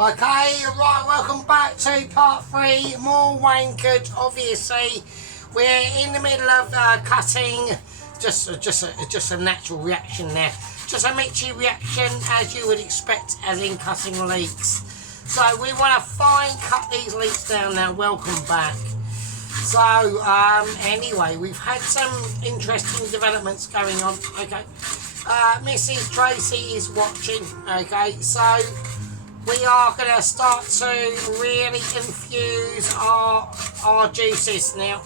Okay, right, welcome back to part 3, more wankered. Obviously, we're in the middle of cutting, just a natural reaction there. Just a Mitchy reaction, as you would expect, as in cutting leeks. So we want to fine cut these leeks down now. Welcome back. So, anyway, we've had some interesting developments going on, okay. Mrs. Tracy is watching, okay, so we are going to start to really infuse our juices now.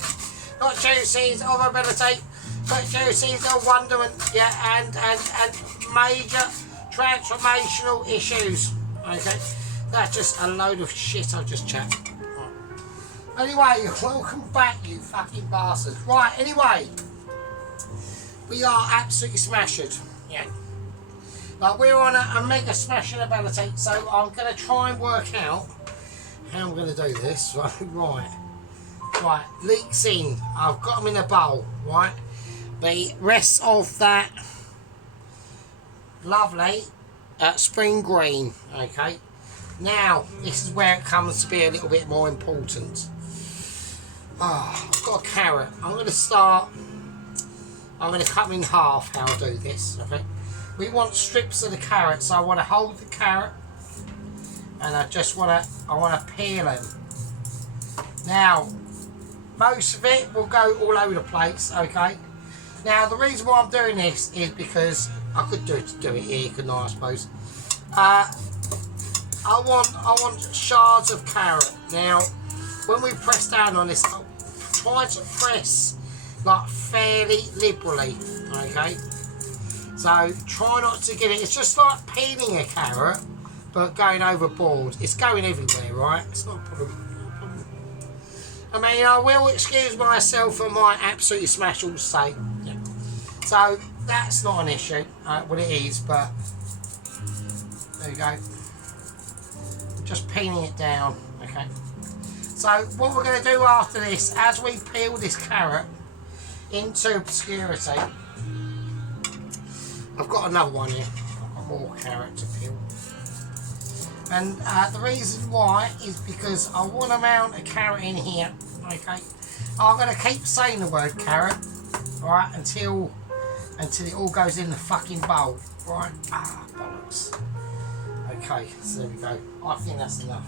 Not juices of ability, but juices of wonderment, yeah, and major transformational issues, okay. That's just a load of shit I've just chatted. Anyway, welcome back, you fucking bastards. Right, anyway, we are absolutely smashed, yeah. Like, we're on a mega smashing ability, so I'm going to try and work out how I'm going to do this. Right, leeks in. I've got them in a bowl, right? The rest of that lovely spring green, okay? Now, this is where it comes to be a little bit more important. I've got a carrot. I'm going to cut them in half how I do this, okay? We want strips of the carrot, so I want to hold the carrot and I want to peel them. Now, most of it will go all over the place, okay? Now, the reason why I'm doing this is because I could do it here, couldn't I suppose? I want shards of carrot. Now, when we press down on this, I'll try to press like fairly liberally, okay? So try not to get it. It's just like peeling a carrot, but going overboard. It's going everywhere, right? It's not a problem. I mean, I will excuse myself for my absolutely smash all sake. Yeah. So that's not an issue. Well, it is, but there you go. Just peeling it down. Okay. So what we're going to do after this, as we peel this carrot into obscurity. I've got another one here. I've got more carrot to peel. And the reason why is because I want to mount a carrot in here. Okay. I'm going to keep saying the word carrot, alright, until it all goes in the fucking bowl. Right? Bollocks. Okay, so there we go. I think that's enough.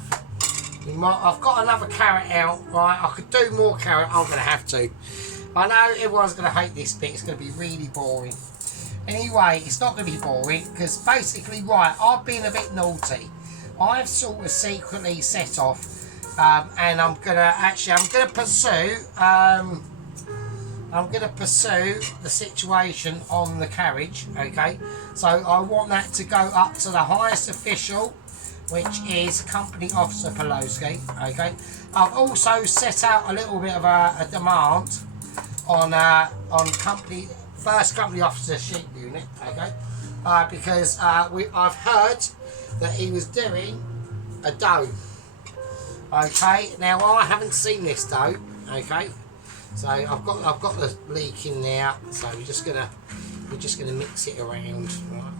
I've got another carrot out, right? I could do more carrot. I'm going to have to. I know everyone's going to hate this bit. It's going to be really boring. Anyway, it's not going to be boring because basically, right, I've been a bit naughty. I've sort of secretly set off, and I'm going to pursue the situation on the carriage. Okay, so I want that to go up to the highest official, which is Company Officer Pelosi. Okay, I've also set out a little bit of a demand on First Company Officer Sheep Unit, okay, because I've heard that he was doing a dough. Okay, now I haven't seen this dough. Okay, so I've got the leek in there, so we're just gonna mix it around, right?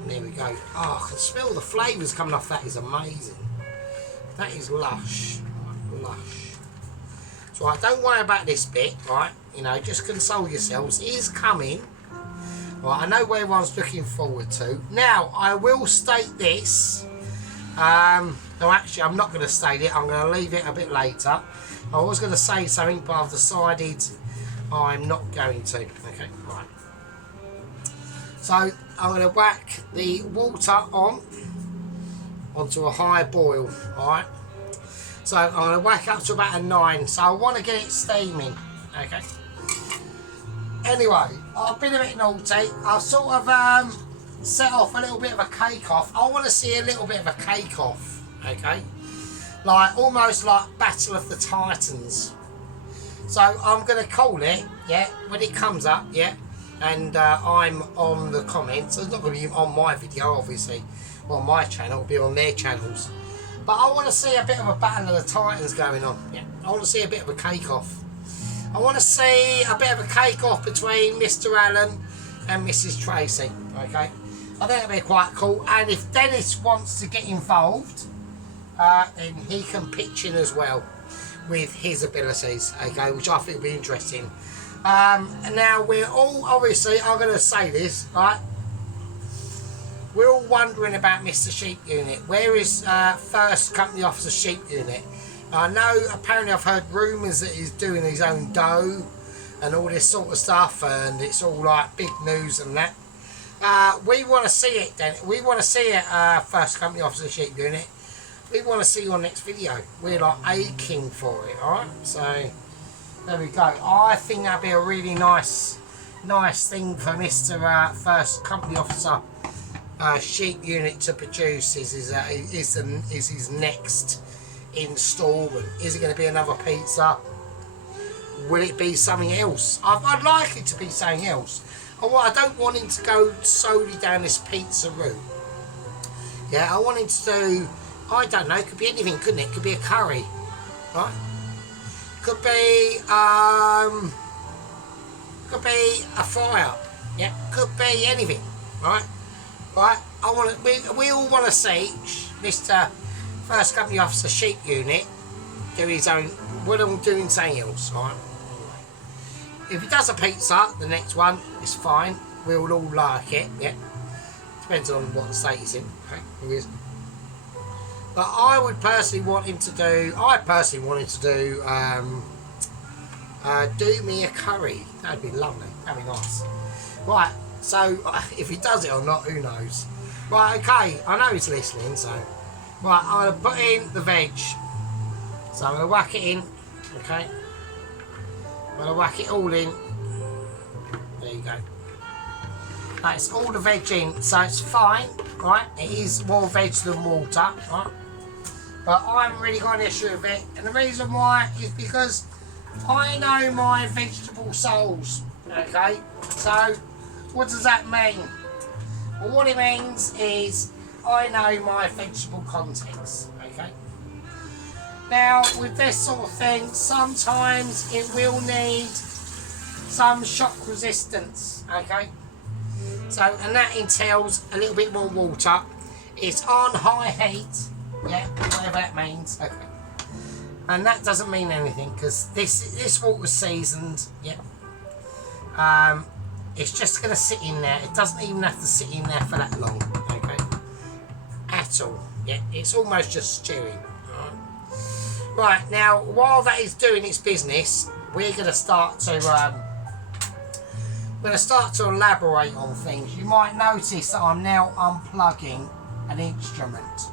And there we go. Oh, I can smell the flavours coming off. That is amazing. That is lush, right? Lush. So don't worry about this bit, right? You know, just console yourselves. It is coming. Right, I know where everyone's looking forward to. Now, I will state this. No, actually, I'm not going to state it. I'm going to leave it a bit later. I was going to say something, but I've decided I'm not going to. Okay, right. So, I'm going to whack the water onto a high boil, alright? So I'm going to whack up to about a 9. So I want to get it steaming. Okay. Anyway, I've been a bit naughty. I've sort of set off a little bit of a cake off. I want to see a little bit of a cake off. Okay. Like almost like Battle of the Titans. So I'm going to call it, yeah, when it comes up, yeah. And I'm on the comments. It's not going to be on my video, obviously. On my channel, it'll be on their channels. But I want to see a bit of a Battle of the Titans going on. Yeah. I want to see a bit of a cake-off. I want to see a bit of a cake-off between Mr. Allen and Mrs. Tracy. Okay. I think it'd be quite cool. And if Dennis wants to get involved, then he can pitch in as well with his abilities, okay, which I think will be interesting. Now we're all, obviously, I'm going to say this, right? We're all wondering about Mr. Sheep Unit. Where is First Company Officer Sheep Unit? I know, apparently I've heard rumours that he's doing his own dough and all this sort of stuff, and it's all like big news and that. We want to see it then. We want to see it, First Company Officer Sheep Unit. We want to see your next video. We're like aching for it, alright? So, there we go. I think that'd be a really nice thing for Mr. First Company Officer Sheep Unit to produce. Is his next instalment. Is it going to be another pizza? Will it be something else? I'd like it to be something else. I don't want him to go solely down this pizza route. Yeah, I want him to do, I don't know, it could be anything, couldn't it? It could be a curry, right? Could be a fry-up. Yeah, could be anything, right? Right? We all want to see Mr. First Company Officer Sheep Unit do his own. We're all doing something else, right? If he does a pizza, the next one is fine. We'll all like it, yeah. Depends on what state he's in. Okay? But I would personally want him to do. I personally want him to do me a curry. That'd be lovely. That'd be nice. Right. So if he does it or not, who knows? Right. Okay. I know he's listening. So right. I'm gonna put in the veg. So I'm gonna whack it in. Okay. I'm going to whack it all in. There you go. That's all the veg in, so it's fine, right? It is more veg than water, right? But I haven't really got an issue with it, and the reason why is because I know my vegetable souls, okay? So, what does that mean? Well, what it means is I know my vegetable contents, okay? Now, with this sort of thing, sometimes it will need some shock resistance, okay? So, and that entails a little bit more water. It's on high heat, yeah, whatever that means, okay. And that doesn't mean anything, because this water's seasoned, yeah. It's just going to sit in there. It doesn't even have to sit in there for that long, okay? At all, yeah. It's almost just stewing. Right, now, while that is doing its business, we're going to start to elaborate on things. You might notice that I'm now unplugging an instrument.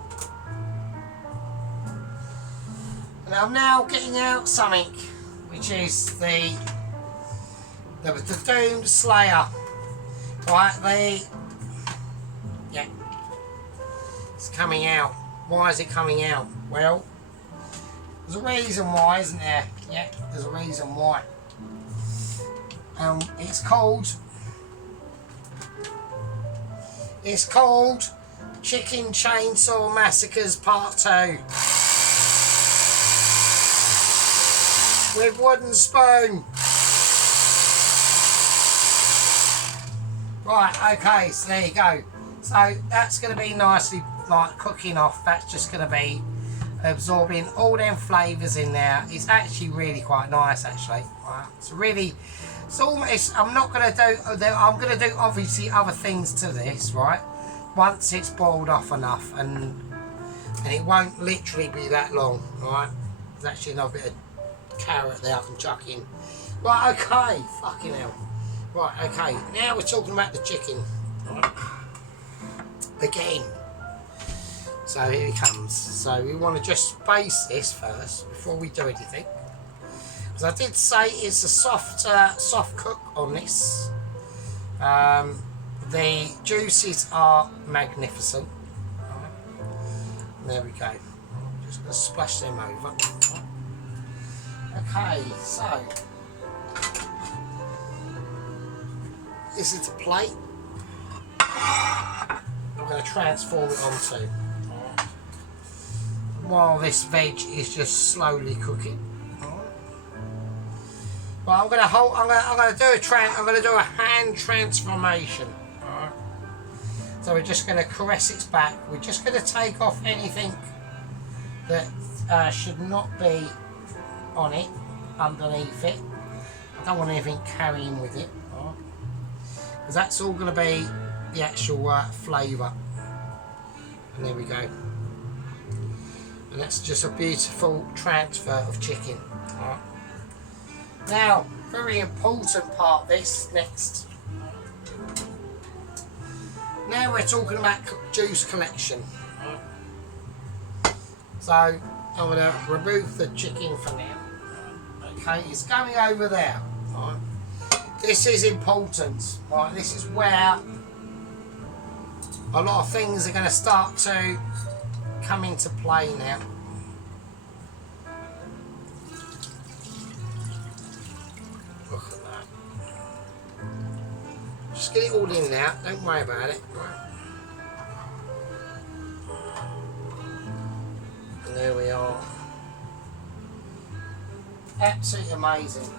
And I'm now getting out something, which is the Doom Slayer. Right, yeah, it's coming out. Why is it coming out? Well, there's a reason why, isn't there? Yeah, there's a reason why. It's called Chicken Chainsaw Massacres Part 2. With wooden spoon. Right, okay, so there you go. So that's going to be nicely like cooking off. That's just going to be absorbing all them flavours in there. It's actually really quite nice, actually. Right. It's almost, I'm going to do obviously other things to this, right? Once it's boiled off enough, and it won't literally be that long, right? There's actually another bit of carrot there I can chuck in. Right, okay, fucking hell. Right, okay, now we're talking about the chicken, right? Again. So here it comes. So we want to just baste this first before we do anything. Because I did say it's a soft cook on this. The juices are magnificent. There we go. Just going to splash them over. Okay, so this is the plate. I'm going to transform it onto. While this veg is just slowly cooking. Well, I'm gonna do a hand transformation. So we're just going to caress its back. We're just going to take off anything that should not be on it, underneath it. I don't want anything carrying with it, because that's all going to be the actual flavour. And there we go. And that's just a beautiful transfer of chicken. Right. Now, very important part this next. Now we're talking about juice collection. So I'm going to remove the chicken for now. Okay, it's going over there. Right. This is important. Right, this is where a lot of things are going to start to come into play now. Look at that. Just get it all in now, don't worry about it. And there we are. Absolutely amazing.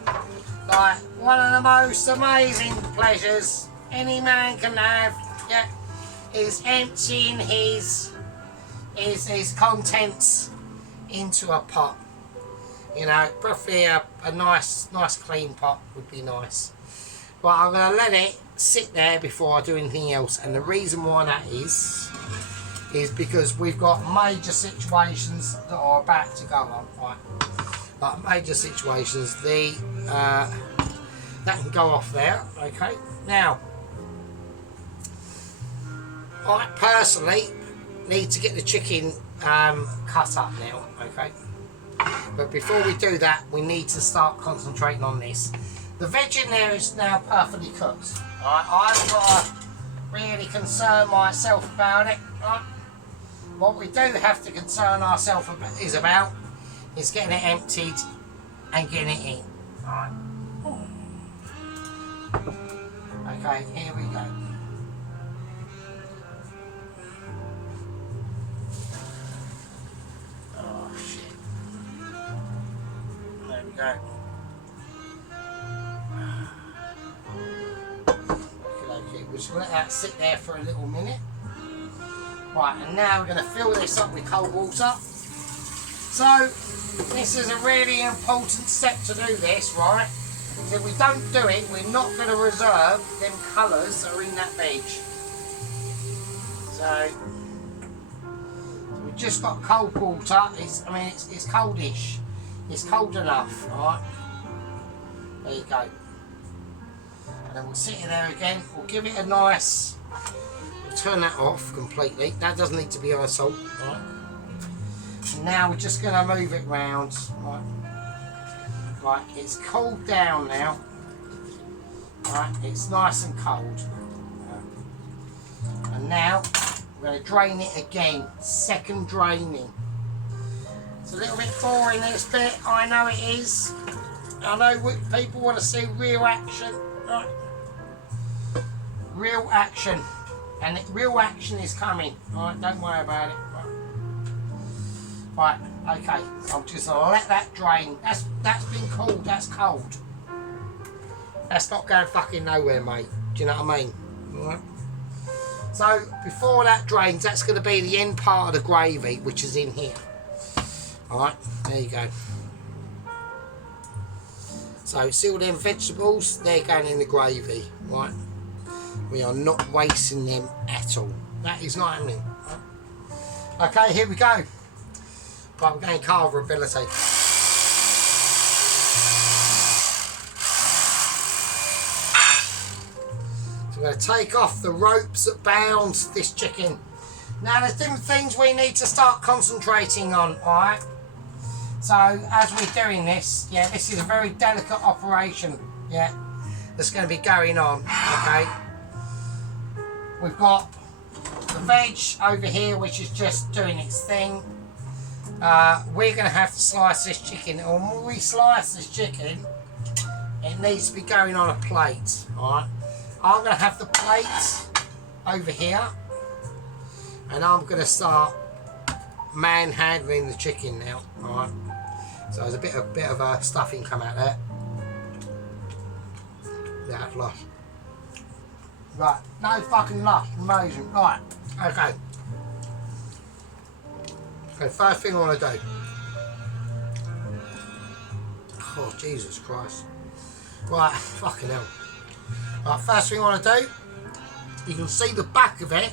Like, one of the most amazing pleasures any man can have, yeah, is emptying his contents into a pot. You know, preferably a nice clean pot would be nice. But I'm going to let it sit there before I do anything else, and the reason why that is because we've got major situations that are about to go on, right? Like major situations, that can go off there. Okay, now I personally need to get the chicken cut up now. Okay, but before we do that, we need to start concentrating on this. The veg in there is now perfectly cooked. Right? I've got to really concern myself about it. Right? What we do have to concern ourselves about is getting it emptied and getting it in. Right? Okay, here we go. Oh shit. There we go. Okay, we'll just let that sit there for a little minute. Right, and now we're going to fill this up with cold water. So, this is a really important step to do this, right? So if we don't do it, we're not going to reserve them colours that are in that veg. So, we've just got cold water. It's coldish. It's cold enough, right? There you go. And then we'll sit in there again. We'll give it a nice... We'll turn that off completely. That doesn't need to be on salt, right? And now we're just going to move it round, right? Right, it's cooled down now. Right, it's nice and cold. And now we're going to drain it again. Second draining. It's a little bit boring this bit. I know it is. I know people want to see real action. Right. Real action. And real action is coming. Right, don't worry about it. Right, okay, so I'm just gonna let that drain. That's been cooled, that's cold. That's not going fucking nowhere, mate. Do you know what I mean? Alright. So before that drains, that's gonna be the end part of the gravy, which is in here. Alright, there you go. So see all them vegetables, they're going in the gravy, right? We are not wasting them at all. That is not happening. Right? Okay, here we go. Right, we're going carverability. So we're going to take off the ropes that bound this chicken. Now there's different things we need to start concentrating on, alright? So as we're doing this, yeah, this is a very delicate operation, yeah, that's going to be going on, okay? We've got the veg over here, which is just doing its thing. We're going to have to slice this chicken, and when we slice this chicken, it needs to be going on a plate. Alright, I'm going to have the plate over here, and I'm going to start manhandling the chicken now. Alright, so there's a bit of stuffing come out there. That lost. Right, no fucking luck, amazing. Right, okay. Okay, first thing I want to do. Oh, Jesus Christ. Right, fucking hell. Right, first thing I want to do, you can see the back of it.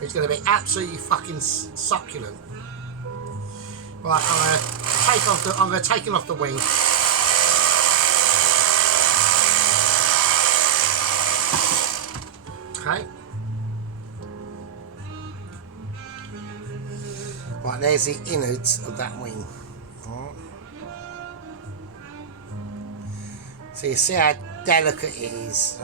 It's going to be absolutely fucking succulent. Right, I'm going to take it off the wing. Okay. Right, there's the innards of that wing. Right. So you see how delicate it is.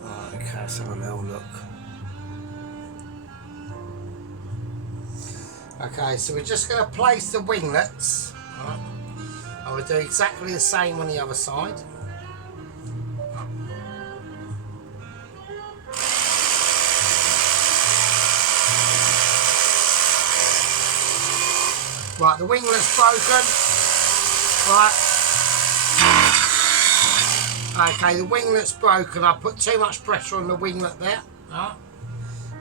Right, okay, let's have a little look. Okay, so we're just going to place the winglets. Right. I will do exactly the same on the other side. Right, the winglet's broken. Right. Okay, the winglet's broken. I put too much pressure on the winglet there. Right.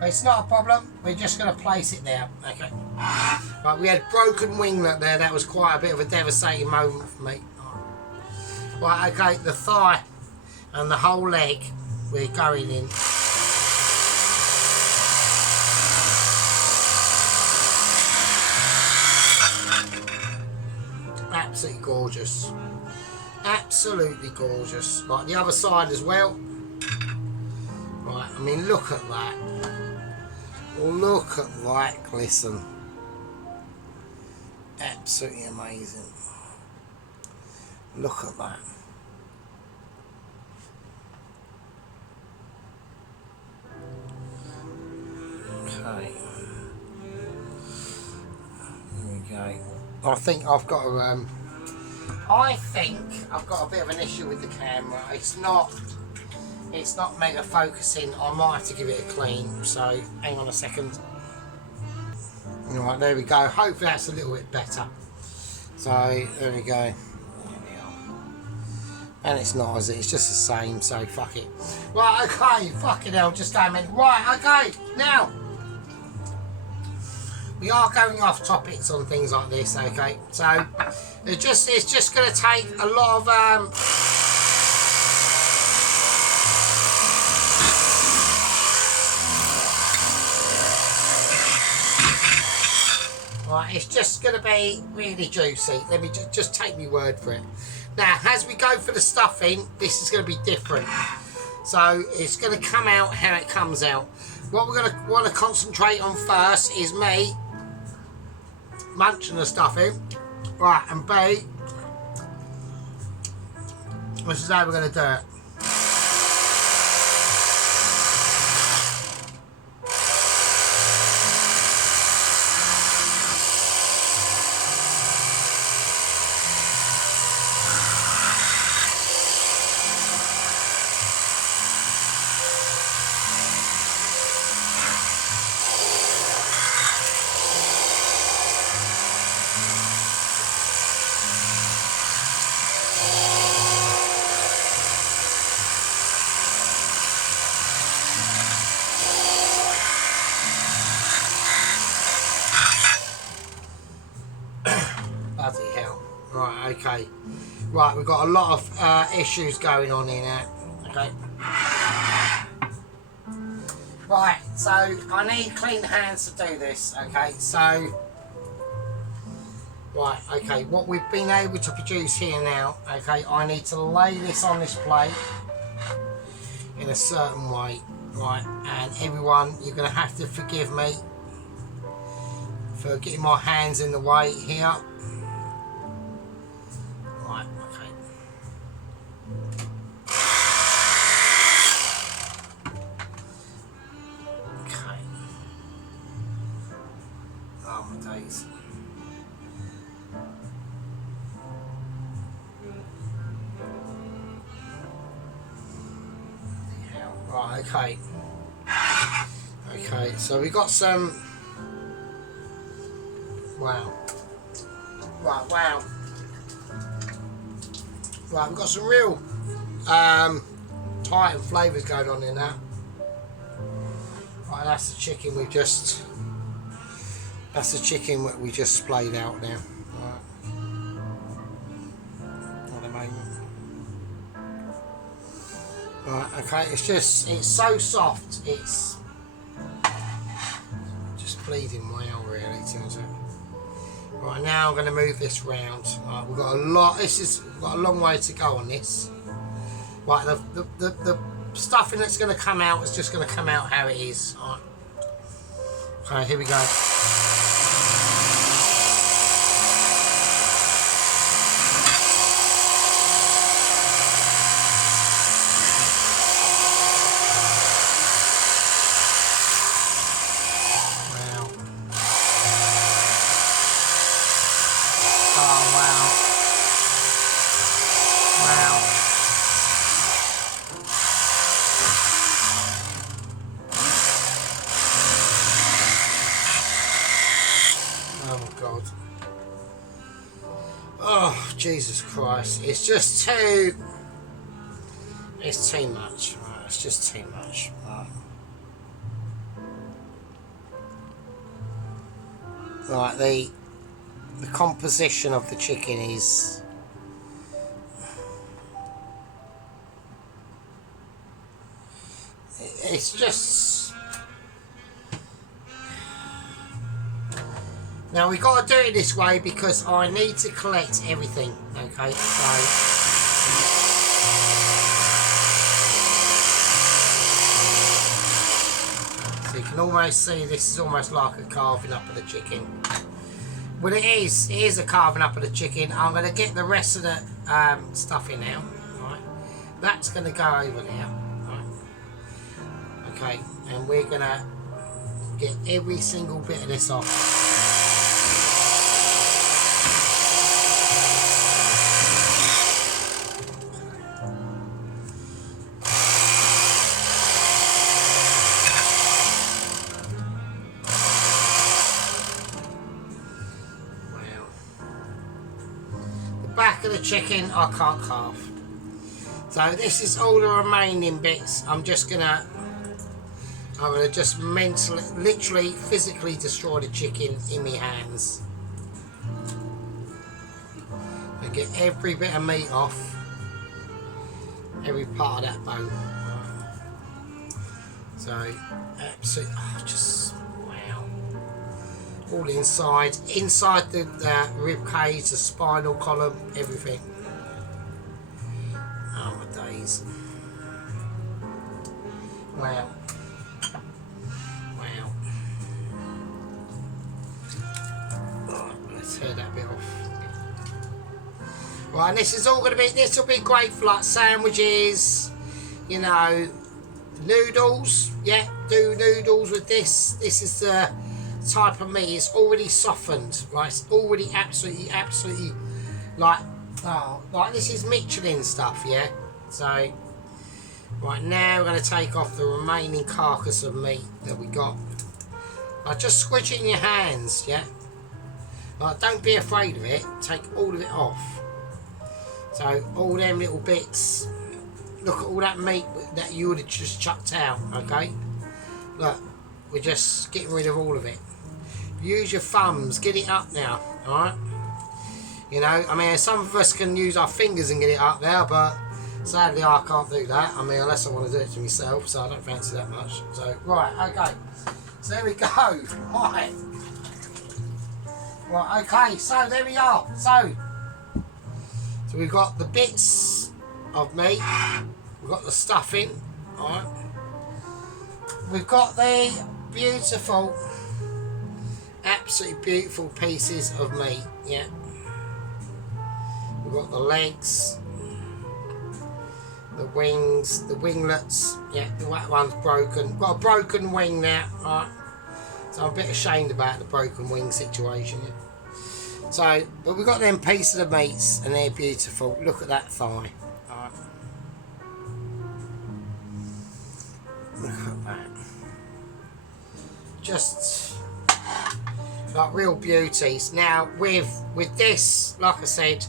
It's not a problem. We're just going to place it there. Okay. Right, we had broken winglet there. That was quite a bit of a devastating moment for me. Right, okay, the thigh and the whole leg we're going in. Absolutely gorgeous. Absolutely gorgeous. Like the other side as well. Right, I mean, look at that. Look at that glisten. Absolutely amazing. Look at that. Okay. There we go. I think I've got a bit of an issue with the camera. It's not mega focusing. I might have to give it a clean, so hang on a second. Alright, there we go. Hopefully that's a little bit better. So there we go. And it's not, is it? It's just the same, so fuck it. Right, okay, fucking hell, just a minute. Right, okay, now we are going off topics on things like this, okay? So it's just going to take a lot of right, it's just going to be really juicy. Let me just take my word for it. Now, as we go for the stuffing, this is going to be different. So it's going to come out how it comes out. What we're going to want to concentrate on first is me munching the stuffing. Right, and B, this is how we're going to do it. Bloody hell. Right, okay. Right, we've got a lot of issues going on in here. Okay. Right, so I need clean hands to do this. Okay, so right, okay, what we've been able to produce here now, okay, I need to lay this on this plate in a certain way. Right, and everyone, you're going to have to forgive me for getting my hands in the way here. Right, okay. Okay. Oh my days. Right, okay. Okay, so we got some. Wow. Right, wow. Right, we've got some real Titan flavours going on in that. Right, that's the chicken we just. That's the chicken that we just splayed out now. Right. At the moment. Right, okay, it's so soft, it's just bleeding well, really, turns out. Right, now I'm going to move this round. Right, we've got we've got a long way to go on this. Right, the stuffing that's going to come out is just going to come out how it is. Right. Okay, here we go. Oh, Jesus Christ. It's just too... It's too much. Right, it's just too much. Right, the composition of the chicken is... It's just... Now we've got to do it this way because I need to collect everything, okay, so you can almost see this is almost like a carving up of the chicken. Well, it is a carving up of the chicken. I'm going to get the rest of the stuffing now, right, that's going to go over there, right, okay, and we're going to get every single bit of this off. Back of the chicken I can't carve, so this is all the remaining bits. I'm gonna just mentally, literally, physically destroy the chicken in my hands and get every bit of meat off, every part of that bone. So absolutely, just wow. All inside the rib cage, the spinal column, everything. Oh my days. Wow. Wow. Right, let's tear that bit off. Right, and this will be great for like sandwiches, you know, noodles. Yeah, do noodles with this. This is the type of meat. It's already softened, right? It's already absolutely like this is Michelin stuff, yeah. So right now we're going to take off the remaining carcass of meat that we got. Just squish it in your hands, yeah. Don't be afraid of it. Take all of it off. So all them little bits. Look at all that meat that you would have just chucked out. Okay. Look, we're just getting rid of all of it. Use your thumbs, get it up now, alright? You know, I mean, some of us can use our fingers and get it up there, but sadly I can't do that. I mean, unless I want to do it to myself, so I don't fancy that much. So, right, okay. So there we go. Right. Right, okay, so there we are. So we've got the bits of meat, we've got the stuffing, alright? We've got the beautiful, absolutely beautiful pieces of meat, yeah. We've got the legs, the wings, the winglets, yeah, that one's broken. Got a broken wing there, right. So I'm a bit ashamed about the broken wing situation, yeah. So, but we've got them pieces of meats and they're beautiful. Look at that thigh, right. Look at that. Just like real beauties. Now with this, like I said,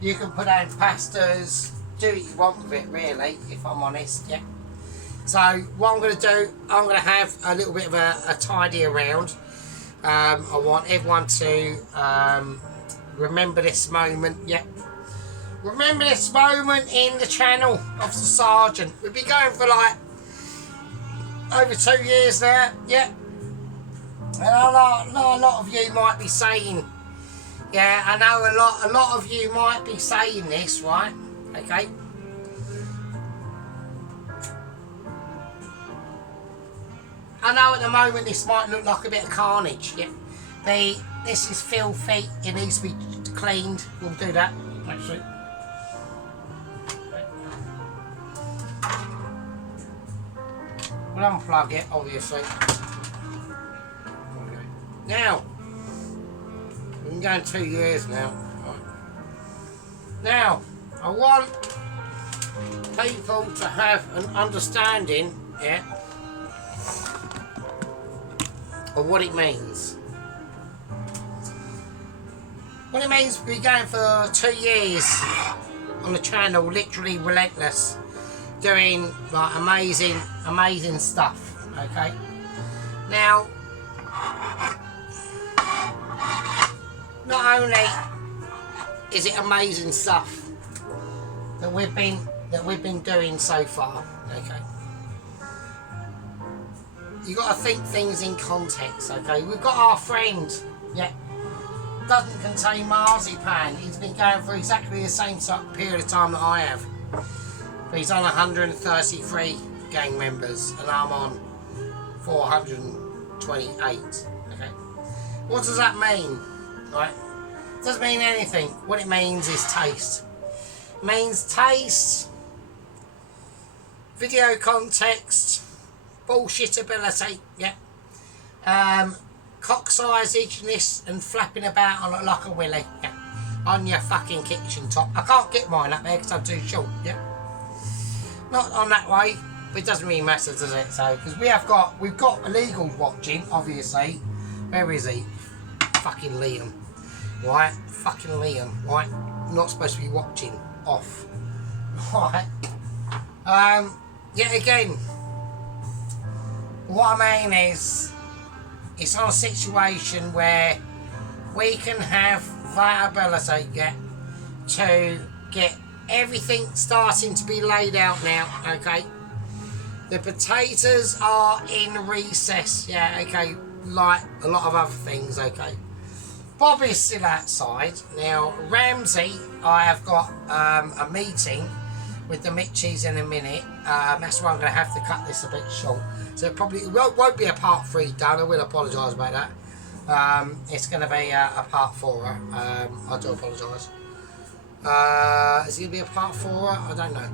you can put out pastas, do what you want with it, really, if I'm honest, yeah. So what I'm going to do, I'm going to have a little bit of a tidy around. I want everyone to remember this moment, yeah. Remember this moment in the channel of the Sergeant. We've been going for like over 2 years now, yeah. And a lot of you might be saying, yeah, I know a lot of you might be saying this, right? Okay. I know at the moment this might look like a bit of carnage, yeah. This is filthy, it needs to be cleaned. We'll do that, actually. We'll unplug it, obviously. Now, we've been going 2 years now. Now, I want people to have an understanding, yeah, of what it means. What it means we've been going for 2 years on the channel, literally relentless, doing like amazing stuff, okay? Now, not only is it amazing stuff that we've been doing so far, okay? You got to think things in context, okay? We've got our friend, yeah, doesn't contain marzipan. He's been going for exactly the same period of time that I have. But he's on 133 gang members, and I'm on 428. Okay, what does that mean? Right? It doesn't mean anything. What it means is taste. It means taste, video context, bullshit ability, yeah. Cock sizageness and flapping about on like a willy, yeah, on your fucking kitchen top. I can't get mine up there because I'm too short, yeah. Not on that way, but it doesn't really matter, does it? So, because we've got illegals watching, obviously. Where is he? Fucking Liam, right? Fucking Liam, right? Not supposed to be watching. Off, right? Yet again, what I mean is, it's not a situation where we can have that ability, yeah, to get everything starting to be laid out now, okay? The potatoes are in recess, yeah, okay, like a lot of other things, okay? Bob is still outside. Now, Ramsey, I have got a meeting with the Mitchies in a minute. That's why I'm going to have to cut this a bit short. So it probably won't be a part 3 done. I will apologise about that. It's going to be a part 4. I do apologise. Is it going to be a part 4? I don't know.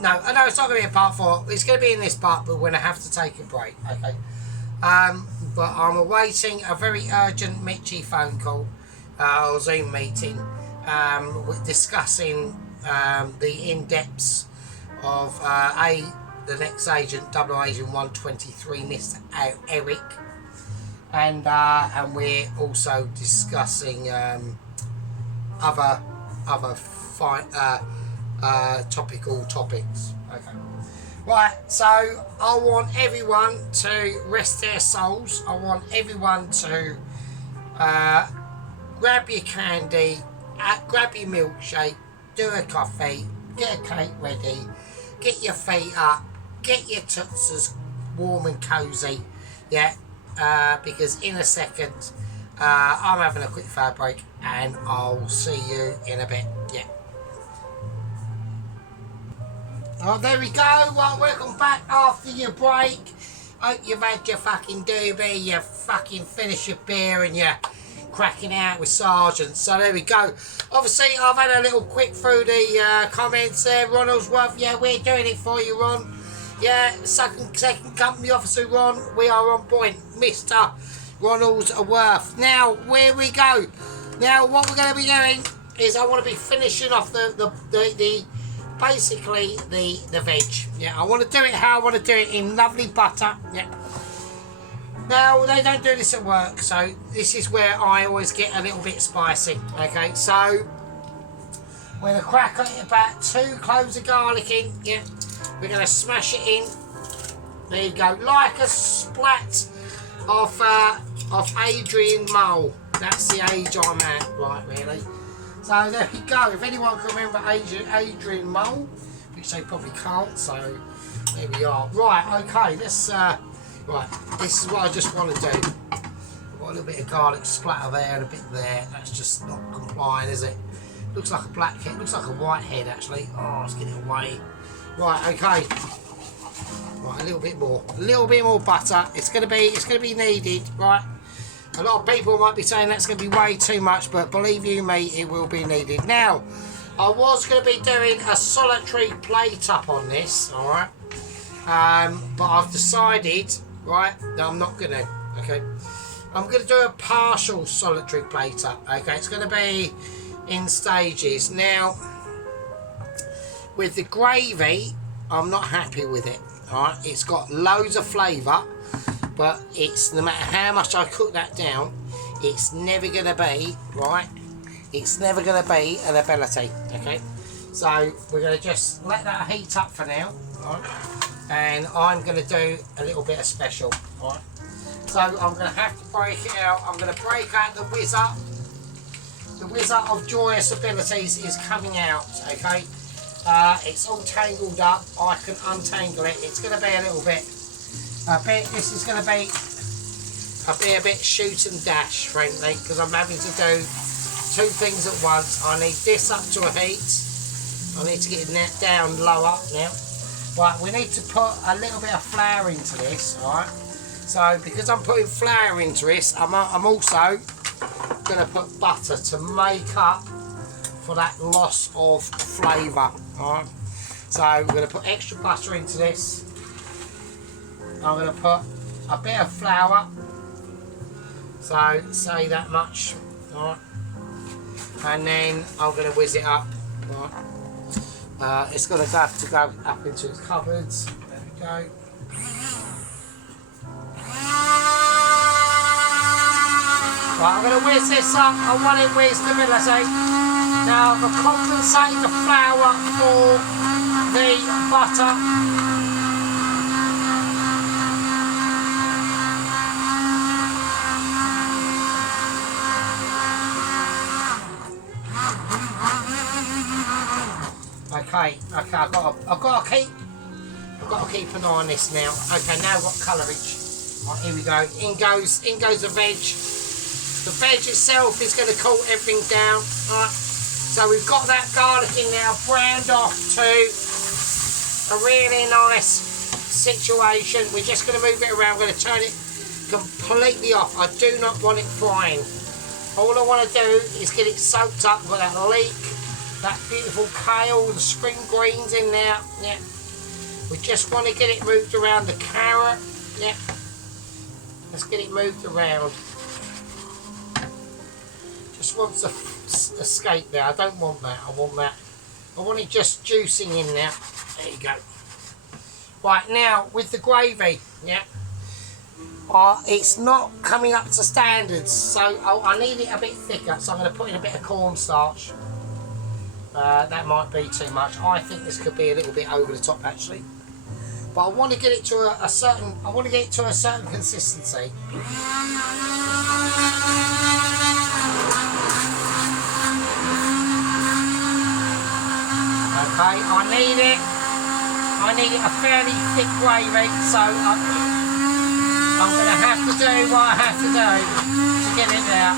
No, it's not going to be a part 4. It's going to be in this part, but we're going to have to take a break. Okay. But I'm awaiting a very urgent Mitchie phone call or Zoom meeting discussing the in-depths of the next agent, Double Agent 123, Mr. Eric, and we're also discussing other topical topics. Okay. Right, so I want everyone to rest their souls. I want everyone to grab your candy, grab your milkshake, do a coffee, get a cake ready, get your feet up, get your tootsies warm and cosy, yeah, because in a second I'm having a quick fire break and I'll see you in a bit, yeah. Oh, there we go. Well, welcome back after your break. Hope you've had your fucking doobie, you fucking finished your beer and you're cracking out with Sergeant. So there we go. Obviously, I've had a little quick through the comments there. Ronaldsworth, yeah, we're doing it for you, Ron. Yeah, second company officer, Ron, we are on point. Mr. Ronaldsworth. Now, where we go. Now, what we're going to be doing is I want to be finishing off basically the veg. Yeah, I want to do it how I want to do it, in lovely butter. Yeah. Now, they don't do this at work, so this is where I always get a little bit spicy. Okay, so We're going to crack about 2 cloves of garlic in. Yeah. We're going to smash it in. There you go. Like a splat of Adrian Mole. That's the age I'm at, right, really. So there we go. If anyone can remember Adrian Mole, which they probably can't, so there we are. Right, okay, let's, right, this is what I just want to do. I've got a little bit of garlic splatter there and a bit there. That's just not complying, is it? Looks like a black head, looks like a white head actually. Oh, let's get it away. Right, okay. Right, a little bit more butter. It's gonna be needed, right? A lot of people might be saying that's gonna be way too much, but believe you me, it will be needed. Now, I was gonna be doing a solitary plate up on this, alright? But I've decided, right, that I'm not gonna, okay? I'm gonna do a partial solitary plate up, okay? It's gonna be in stages. Now, with the gravy, I'm not happy with it. Alright, it's got loads of flavour, but it's, no matter how much I cook that down, it's never going to be, right, it's never going to be an ability, okay? So we're going to just let that heat up for now, right? And I'm going to do a little bit of special, right? So I'm going to have to break it out. I'm going to break out the Wizard. The Wizard of Joyous Abilities is coming out, okay? It's all tangled up. I can untangle it. It's going to be a little bit, this is going to be a bit shoot and dash, frankly, because I'm having to do 2 things at once. I need this up to a heat. I need to get it down lower now. Right, we need to put a little bit of flour into this, alright? So, because I'm putting flour into this, I'm also going to put butter to make up for that loss of flavour. Alright, so we're going to put extra butter into this. I'm going to put a bit of flour, so say that much, alright, and then I'm going to whiz it up. Right. It's going to have to go up into its cupboards. There we go. Right, I'm going to whiz this up. I want it whizzed a minute. Now I've compensated the flour for the butter. Okay, I've got to keep an eye on this now. Okay, now I've got colourage. Right, here we go. In goes the veg. The veg itself is going to cool everything down. Right. So we've got that garlic in now, browned off to a really nice situation. We're just going to move it around. We're going to turn it completely off. I do not want it frying. All I want to do is get it soaked up with that leek, that beautiful kale, the spring greens in there. Yeah. We just want to get it moved around, the carrot. Yeah. Let's get it moved around. Just wants to escape there. I don't want that. I want it just juicing in there. There you go. Right, now with the gravy, yeah, it's not coming up to standards, so I need it a bit thicker. So I'm going to put in a bit of cornstarch. That might be too much. I think this could be a little bit over the top actually. But I want to get it to a certain. I want to get it to a certain consistency. Okay, I need it a fairly thick gravy, so I'm going to have to do what I have to do to get it there.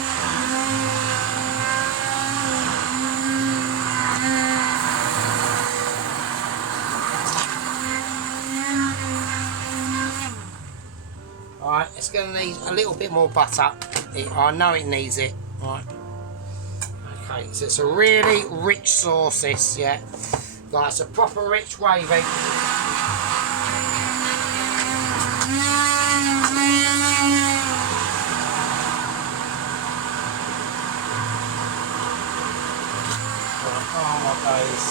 Alright, it's going to need a little bit more butter. I know it needs it. Right. Okay, so it's a really rich sauce, this, yeah. Like, it's a proper rich gravy. Right, oh my days.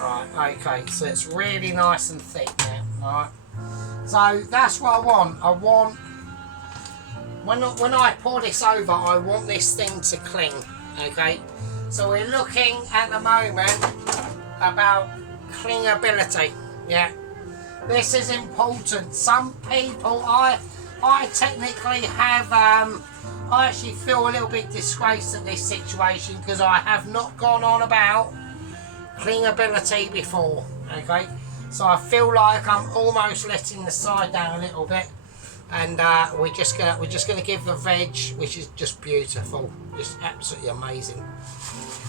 Right, okay, so it's really nice and thick now, alright. So that's what I want. I want, when I pour this over, I want this thing to cling, okay? So we're looking at the moment about clingability, yeah? This is important. Some people, I technically have, I actually feel a little bit disgraced at this situation because I have not gone on about clingability before, okay? So I feel like I'm almost letting the side down a little bit, and we're just gonna give the veg, which is just beautiful, just absolutely amazing.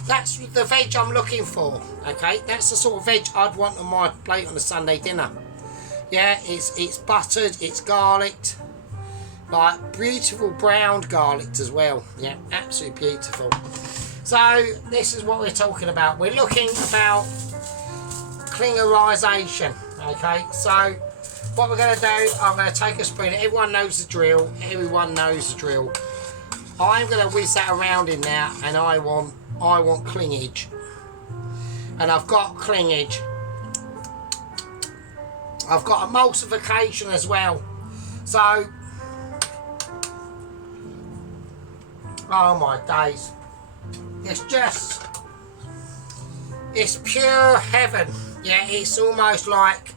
That's the veg I'm looking for, okay? That's the sort of veg I'd want on my plate on a Sunday dinner. Yeah, it's buttered, it's garlicked, like beautiful browned garlicked as well. Yeah, absolutely beautiful. So this is what we're talking about. We're looking about clingerisation, okay? So what we're going to do, I'm going to take a spoon. Everyone knows the drill. Everyone knows the drill. I'm going to whiz that around in there, and I want clingage. And I've got clingage. I've got emulsification as well. So, oh my days. It's pure heaven. Yeah, it's almost like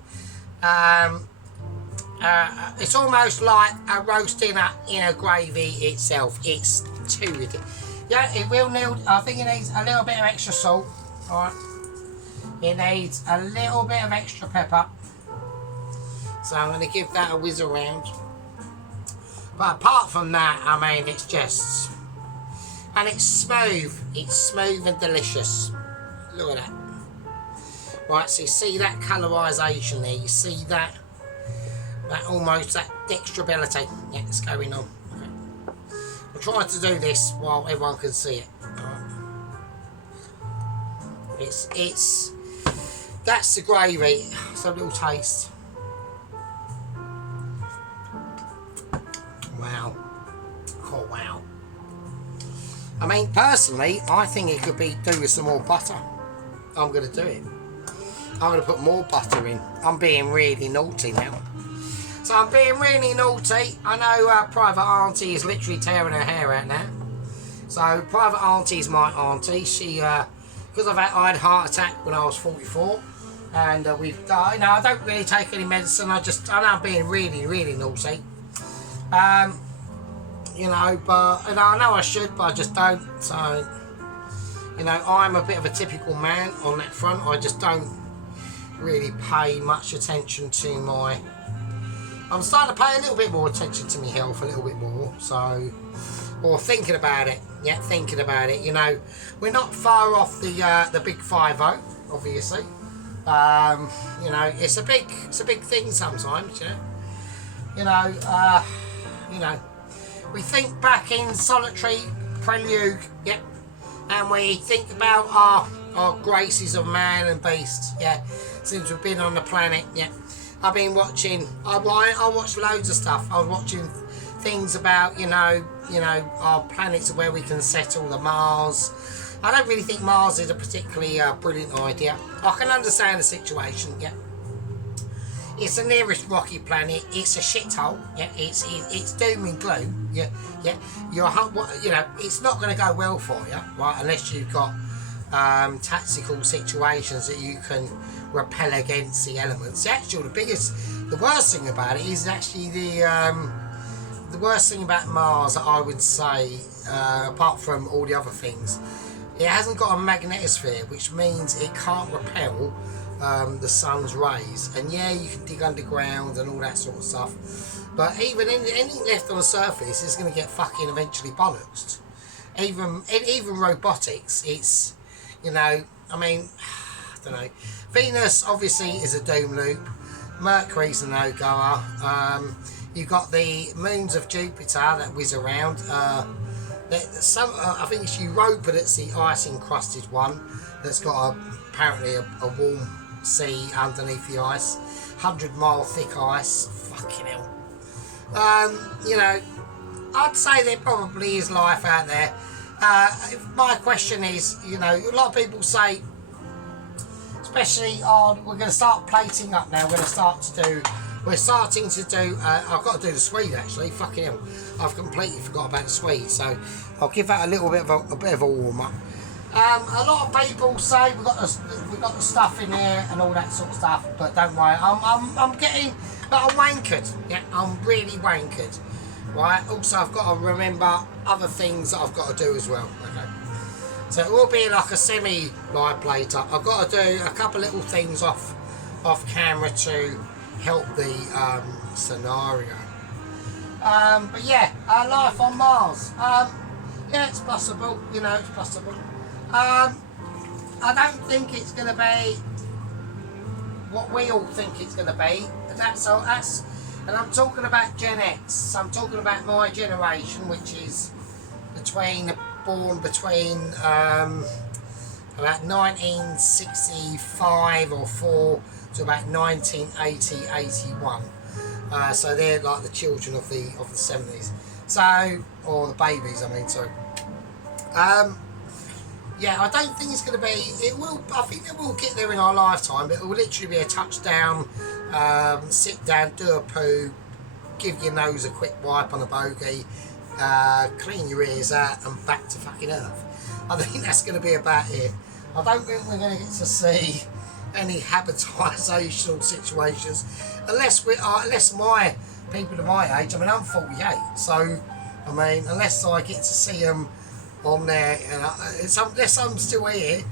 a roast dinner in a gravy itself. It's too ridiculous. Yeah, it will need, I think it needs a little bit of extra salt. Alright. It needs a little bit of extra pepper. So I'm going to give that a whiz around. But apart from that, I mean, it's just, and it's smooth. It's smooth and delicious. Look at that. Right, so you see that colorisation there. You see that almost, that dexterability. Yeah, it's going on. Okay. I'm trying to do this while everyone can see it. Right. That's the gravy. It's a little taste. Wow. Oh, wow. I mean, personally, I think it could be do with some more butter. I'm going to do it. I'm going to put more butter in. I'm being really naughty now. So I'm being really naughty. I know Private Auntie is literally tearing her hair out now. So Private Auntie's my auntie. She, because I had a heart attack when I was 44. And we've died. Now, I don't really take any medicine. I know I'm being really, really naughty. You know, but, and I know I should, but I just don't. So, you know, I'm a bit of a typical man on that front. I just don't really pay much attention to my, I'm starting to pay a little bit more attention to my health, a little bit more. So, or thinking about it. Yeah, thinking about it. You know, we're not far off the big 5-0, obviously. You know, it's a big thing sometimes. You know, we think back in Solitary Prelude, yep, and we think about our graces of man and beast, yeah, since we've been on the planet, yeah. I've been watching, I watched loads of stuff. I was watching things about, you know, our planets where we can settle, the Mars. I don't really think Mars is a particularly brilliant idea. I can understand the situation, yeah. It's the nearest rocky planet. It's a shithole. Yeah, it's doom and gloom. Yeah. You know, it's not going to go well for you, right? Unless you've got tactical situations that you can repel against the elements. The worst thing about it is actually the worst thing about Mars, I would say, apart from all the other things, it hasn't got a magnetosphere, which means it can't repel the sun's rays. And yeah, you can dig underground and all that sort of stuff, but even anything left on the surface is going to get fucking eventually bollocksed. Even robotics, it's, you know, I mean, I don't know. Venus obviously is a doom loop. Mercury's a no-goer. You've got the moons of Jupiter that whiz around. I think it's Europa that's the ice-encrusted one that's got apparently a warm sea underneath the ice. 100-mile thick ice. Fucking hell. You know, I'd say there probably is life out there. My question is, you know, a lot of people say, especially on, we're going to start plating up now. We're going to start to do we're starting to do, I've got to do the Swede actually, fucking hell. I've completely forgot about the Swede, so I'll give that a little bit of a warm up. A lot of people say we've got the stuff in here and all that sort of stuff, but don't worry, I'm getting, but I'm wankered, yeah, I'm really wankered, right? Also, I've got to remember other things that I've got to do as well, okay? So it will be like a semi-live later. I've got to do a couple little things off camera to help the scenario. But yeah, life on Mars. Yeah, it's possible. You know, it's possible. I don't think it's going to be what we all think it's going to be. And I'm talking about Gen X. I'm talking about my generation, which is born between about 1965 or 4 to about 1980, 81. So they're like the children of the 70s. So, or the babies, I mean. So, yeah, I don't think it's going to be. It will. I think it will get there in our lifetime, but it will literally be a touchdown. Sit down, do a poo, give your nose a quick wipe on a bogey, clean your ears out, and back to fucking Earth. I think that's going to be about it. I don't think we're going to get to see any habitational situations unless my people of my age. I mean, I'm 48, so I mean, unless I get to see them on there, unless I'm still here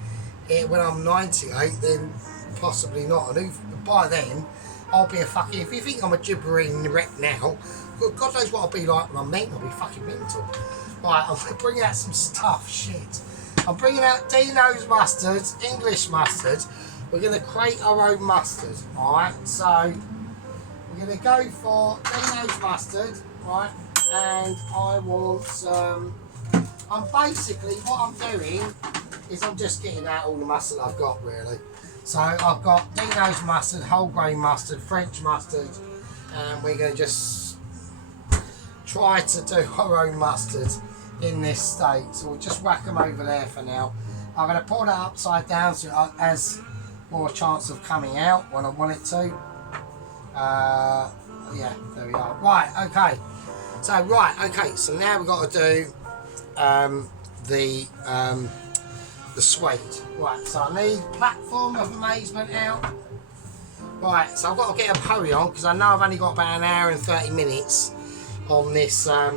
when I'm 98, then possibly not. And by then, I'll be a fucking. If you think I'm a gibbering wreck now, God knows what I'll be like when I'm then. I'll be fucking mental. Right, I'm going to bring out some stuff. Shit. I'm bringing out Dino's mustard, English mustard. We're going to create our own mustard. Alright, so we're going to go for Dino's mustard. Right, and I want some. Basically, what I'm doing is I'm just getting out all the mustard I've got, really. So I've got Dino's mustard, whole grain mustard, French mustard, and we're going to just try to do our own mustard in this state. So we'll just whack them over there for now. I'm going to pour that upside down so it has more chance of coming out when I want it to. Yeah, there we are. Right, okay. So now we've got to do the suede. Right, so I need platform of amazement out. Right, so I've got to get a hurry on because I know I've only got about an hour and 30 minutes on this. I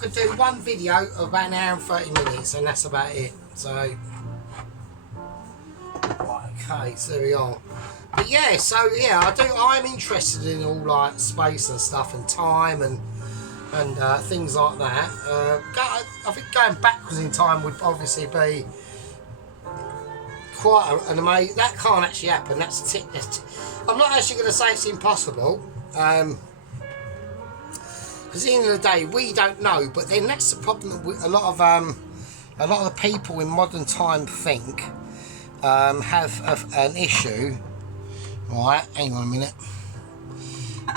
could do one video of about an hour and 30 minutes, and that's about it. So, right, okay, so there we are. But yeah, so yeah, I'm interested in all like space and stuff and time and things like that. I think going backwards in time would obviously be quite an amazing. That can't actually happen. I'm not actually going to say it's impossible, because at the end of the day we don't know. But then that's the problem that a lot of the people in modern time think have an issue. Right, hang on a minute.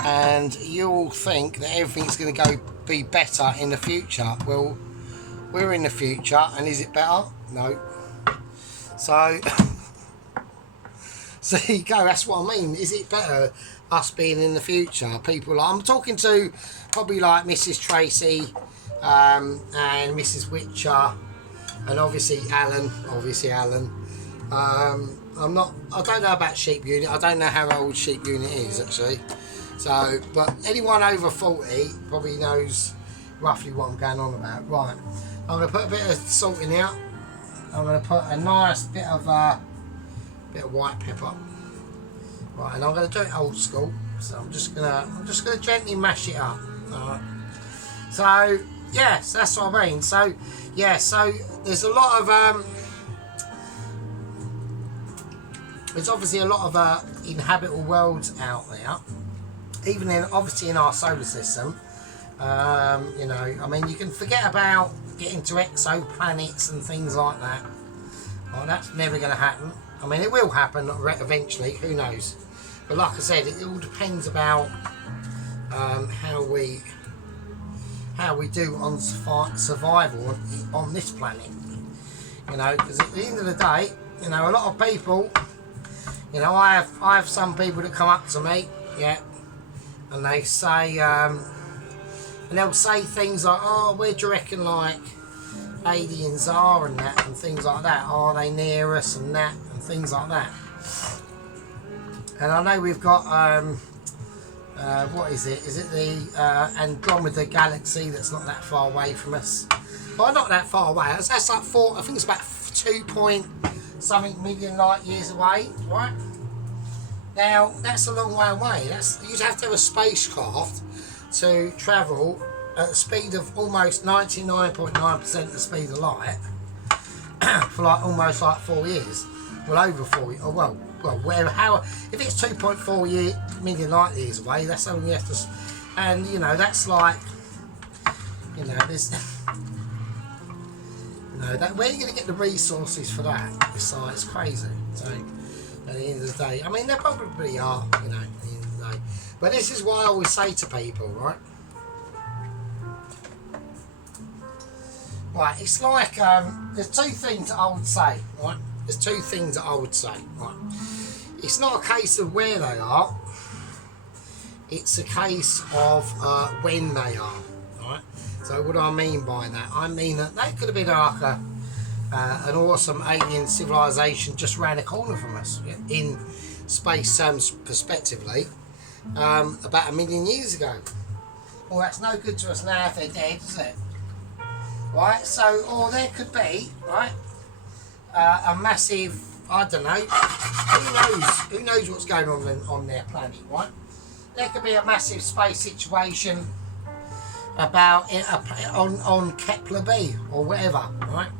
And you all think that everything's going to be better in the future. Well, we're in the future, and is it better? No. So, so there you go. That's what I mean. Is it better us being in the future? People, I'm talking to probably like Mrs. Tracy, and Mrs. Witcher, and obviously Alan. I don't know about Sheep Unit. I don't know how old Sheep Unit is actually. So, but anyone over 40 probably knows roughly what I'm going on about. Right, I'm going to put a bit of salt in here. I'm going to put a nice bit of white pepper. Right, and I'm going to do it old school. So I'm just going to gently mash it up. Alright. So yes, that's what I mean. So yeah, so there's a lot of there's obviously a lot of inhabitable worlds out there. Even obviously in our solar system, you know, I mean, you can forget about getting to exoplanets and things like that. Well, that's never going to happen. I mean, it will happen eventually. Who knows? But like I said, it all depends about how we do on survival on this planet. You know, because at the end of the day, you know, a lot of people, You know, I have some people that come up to me, yeah, and they say, and they'll say things like, oh, where do you reckon like aliens are and that, and things like that. Are they near us and that, and things like that. And I know we've got, what is it? Is it the Andromeda Galaxy that's not that far away from us? Well, not that far away. That's like I think it's about 2 point something million light years away, right? Now, that's a long way away. You'd have to have a spacecraft to travel at the speed of almost 99.9% the speed of light for like almost like 4 years. Well, over 4 years. Well, if it's 2.4 million light years away, that's only you have to, and you know, that's like, you know, there's, you know, that where are you going to get the resources for that? It's like, it's crazy. So at the end of the day, I mean, there probably are, you know, at the end of the day. But this is why I always say to people, right? Right, it's like, there's two things that I would say, right? There's two things that I would say, right? It's not a case of where they are, it's a case of when they are, right? So what do I mean by that? I mean that they could have been like an awesome alien civilization just around the corner from us, in space terms, prospectively, about 1 million years ago. Well, that's no good to us now if they're dead, is it? Right, so, or there could be, right, a massive, I don't know, who knows what's going on their planet, right? There could be a massive space situation about it on Kepler B or whatever, right?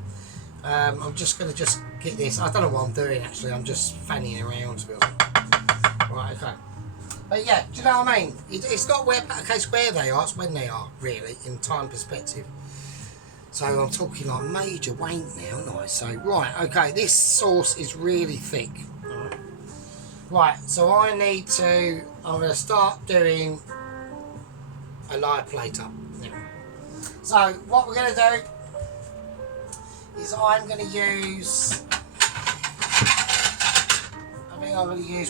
I'm just going to get this. I don't know what I'm doing actually. I'm just fanning around to be honest. Right, okay. But yeah, do you know what I mean? It's not a case where they are, it's when they are, really, in time perspective. So I'm talking like major wank now, aren't I? So, right, okay, this sauce is really thick. Right, so I'm going to start doing a live plate up now. So what we're going to do is I'm going to use,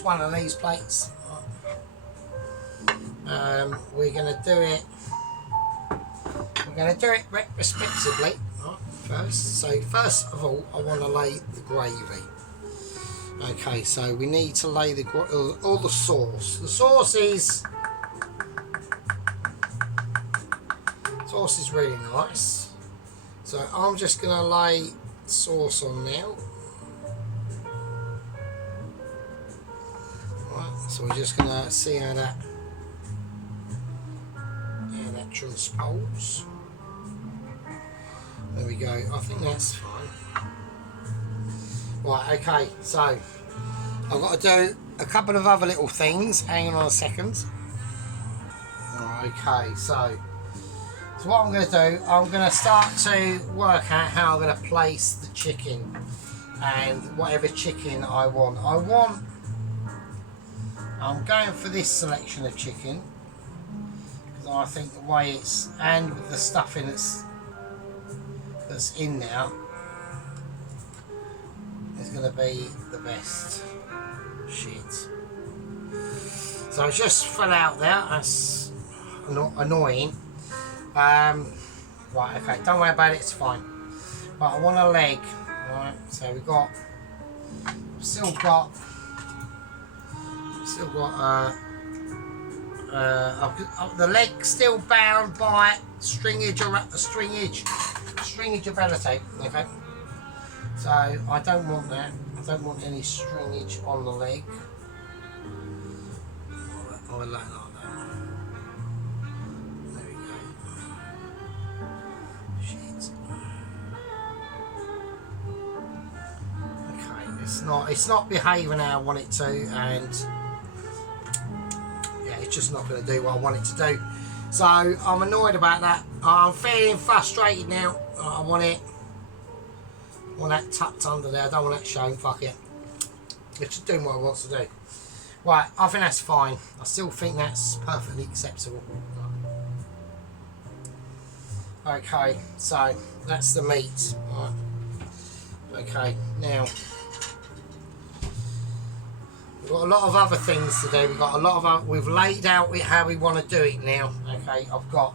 one of these plates. We're going to do it retrospectively, right, first. So first of all, I want to lay the gravy. Okay, so we need to lay all the sauce. The sauce is really nice. So I'm just going to lay sauce on now. Right, so we're just going to see how that transpose. There we go. I think that's fine. Right, okay, so I've got to do a couple of other little things. Hang on a second. Okay, so what I'm going to do, I'm going to start to work out how I'm going to place the chicken and whatever chicken I want. I'm going for this selection of chicken. I think the way it's, and with the stuffing that's in there, is going to be the best shit. So it's just fell out there. That's annoying. Right, okay, don't worry about it. It's fine. But I want a leg. Right, so we've got, still got. The leg still bound by stringage ability. Okay, so I don't want that. I don't want any stringage on the leg. I like that. There we go. Shit. Okay, it's not behaving how I want it to, and it's just not going to do what I want it to do. So I'm annoyed about that. I'm feeling frustrated now. I want that tucked under there. I don't want that showing. Fuck it. It's just doing what it wants to do. Right, I think that's fine. I still think that's perfectly acceptable. Okay, so that's the meat. Right. Okay, now We've got a lot of other things to do. We've laid out how we want to do it now. Okay, I've got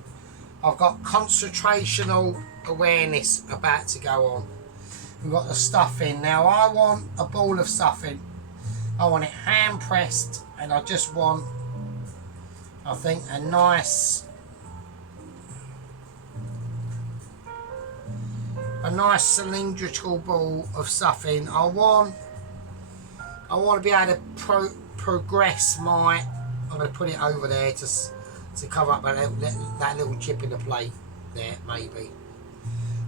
concentrational awareness about to go on. We've got the stuffing. Now I want a ball of stuffing. I want it hand pressed, and I just want, I think, a nice cylindrical ball of stuffing. I want to be able to progress my. I'm going to put it over there to cover up that little chip in the plate there, maybe.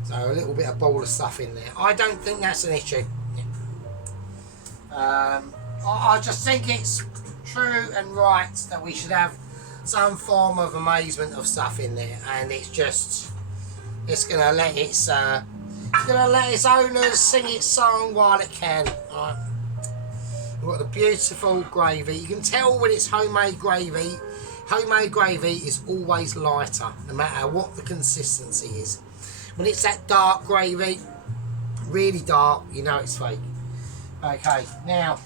So a little bit of ball of stuff in there. I don't think that's an issue. I just think it's true and right that we should have some form of amazement of stuff in there, and it's going to let its owners sing its song while it can. Right. We've got the beautiful gravy. You can tell when it's homemade gravy. Homemade gravy is always lighter, no matter what the consistency is. When it's that dark gravy, really dark, you know it's fake. Okay, now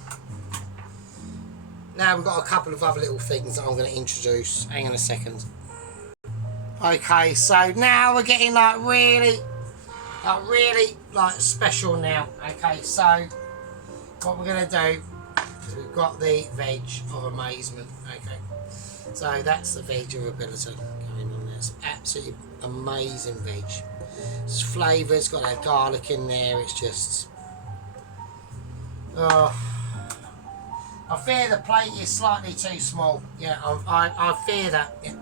we've got a couple of other little things that I'm going to introduce. Hang on a second. Okay, so now we're getting really special now. Okay, so what we're going to do is we've got the veg of amazement. Okay, so that's the veg of ability going on there. It's absolutely amazing veg. It's flavoured, it's got that garlic in there. It's just, oh, I fear the plate is slightly too small. Yeah, I fear that. Yeah.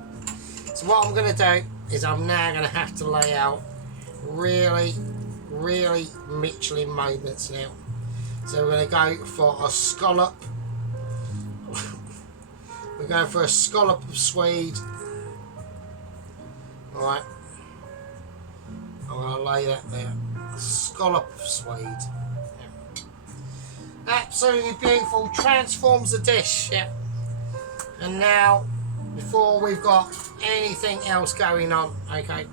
So what I'm going to do is I'm now going to have to lay out really Michelin moments now. So we're going to go for a scallop. We're going for a scallop of swede. Alright. I'm going to lay that there. A scallop of swede. Yeah. Absolutely beautiful. Transforms the dish. Yeah. And now, before we've got anything else going on, okay,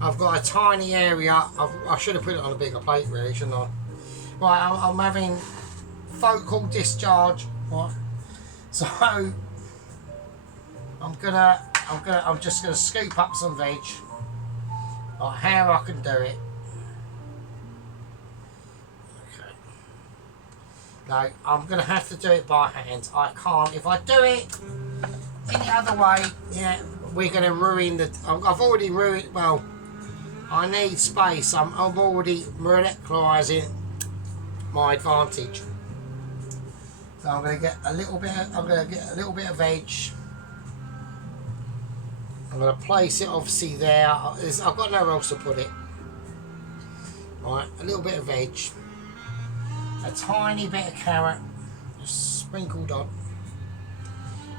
I've got a tiny area. I should have put it on a bigger plate, really, shouldn't I? Right, I'm having focal discharge. Right. So I'm just gonna scoop up some veg. Right, how I can do it. Okay. No, I'm gonna have to do it by hand. I can't. If I do it any other way, yeah, we're gonna ruin the. I've already ruined. Well, I need space. I'm already molecularising my advantage. So I'm gonna get a little bit. I'm gonna get a little bit of veg. I'm going to place it obviously there. I've got nowhere else to put it. Right, a little bit of veg. A tiny bit of carrot. Just sprinkled on.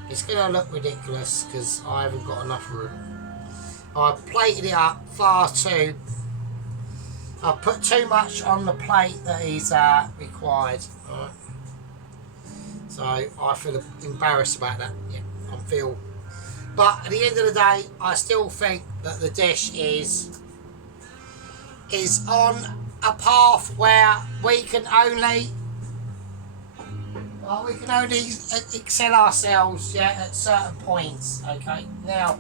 It's going to look ridiculous because I haven't got enough room. I've plated it up far too. I've put too much on the plate that is required. Right. So I feel embarrassed about that. Yeah, I feel. But at the end of the day, I still think that the dish is on a path where we can only excel ourselves, yeah, at certain points. Okay. Now,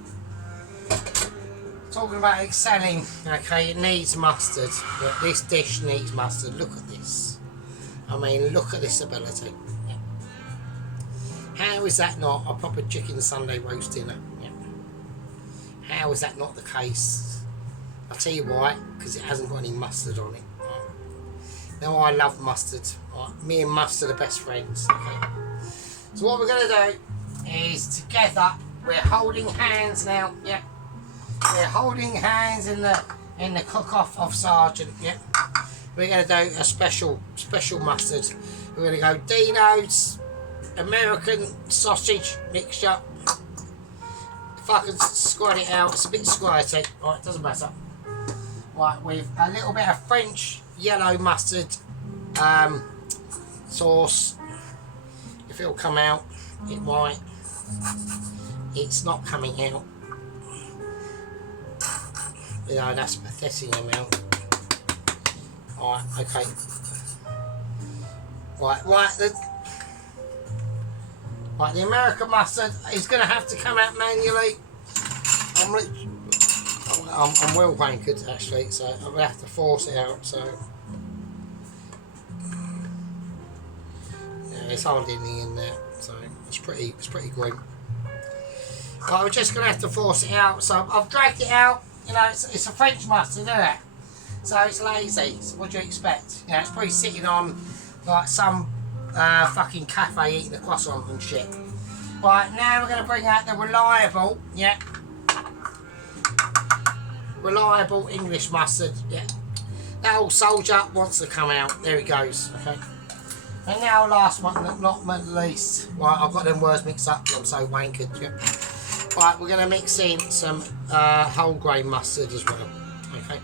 talking about excelling, okay, it needs mustard. Yeah, this dish needs mustard. Look at this. I mean, look at this ability. How is that not a proper chicken Sunday roast dinner? Yeah. How is that not the case? I'll tell you why, because it hasn't got any mustard on it. Right. Now I love mustard. Right. Me and mustard are best friends. Okay. So what we're going to do is together, we're holding hands now. Yeah. We're holding hands in the cook-off of Sergeant. Yeah. We're going to do a special mustard. We're going to go Dino's American sausage mixture. If I can squat it out, it's a bit squirty. Right, it doesn't matter. Right, with a little bit of French yellow mustard sauce. If it'll come out, it might. It's not coming out. You know, that's a pathetic amount. Right, okay. Right. Right, the American mustard is going to have to come out manually. I'm well wankered actually, so I'm going to have to force it out. So yeah, there's hardly anything in there, so it's pretty grim. But we're just going to have to force it out. So I've dragged it out. You know, it's a French mustard, isn't it? So it's lazy. So what do you expect? You know, it's probably sitting on like some fucking cafe eating a croissant and shit. Right, now we're going to bring out the reliable, yeah, reliable English mustard, yeah. That old soldier wants to come out. There he goes, okay. And now last but not least, right, I've got them words mixed up because I'm so wankered, yeah. Right, we're going to mix in some whole grain mustard as well, okay.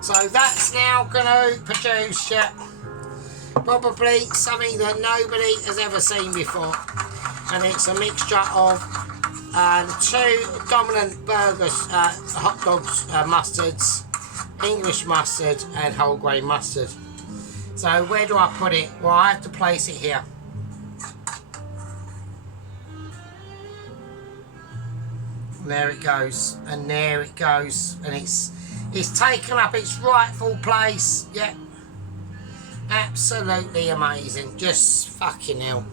So that's now going to produce, yeah, probably something that nobody has ever seen before. And it's a mixture of two dominant burgers, hot dogs, mustards, English mustard and whole grain mustard. So where do I put it? Well, I have to place it here. And there it goes, and there it goes, and it's taken up its rightful place. Yeah, absolutely amazing, just fucking hell.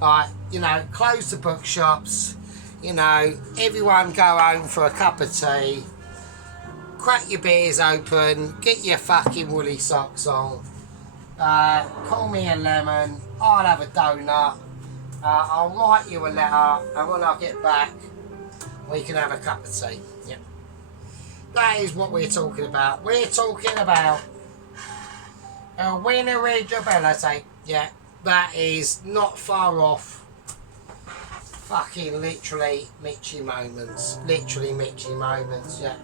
Right, you know, close the bookshops, you know, everyone go home for a cup of tea, crack your beers open, get your fucking woolly socks on, call me a lemon, I'll have a donut, I'll write you a letter, and when I get back, we can have a cup of tea. Yeah. That is what we're talking about. We're talking about a winnerage ability, yeah. That is not far off fucking literally Mitchy moments. Literally Mitchy moments, yeah.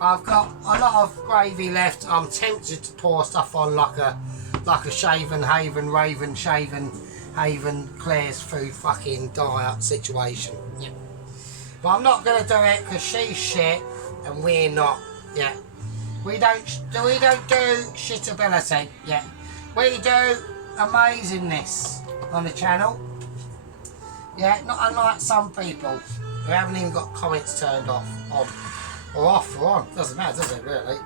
I've got a lot of gravy left. I'm tempted to pour stuff on like a Shaven Haven, Raven Shaven Haven Claire's food fucking diet situation, yeah. But I'm not going to do it because she's shit and we're not, yeah. We don't do shitability, yeah. We do amazingness on the channel, yeah, not unlike some people who haven't even got comments turned off, on, or off or on, doesn't matter, does it really?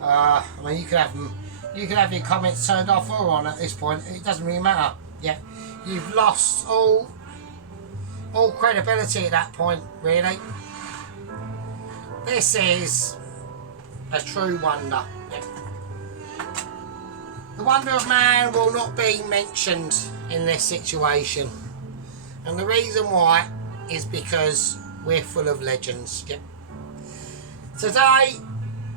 I mean, you can have your comments turned off or on at this point, it doesn't really matter, yeah. You've lost all credibility at that point, really. This is a true wonder, yeah. The wonder of man will not be mentioned in this situation, and the reason why is because we're full of legends. Yeah. Today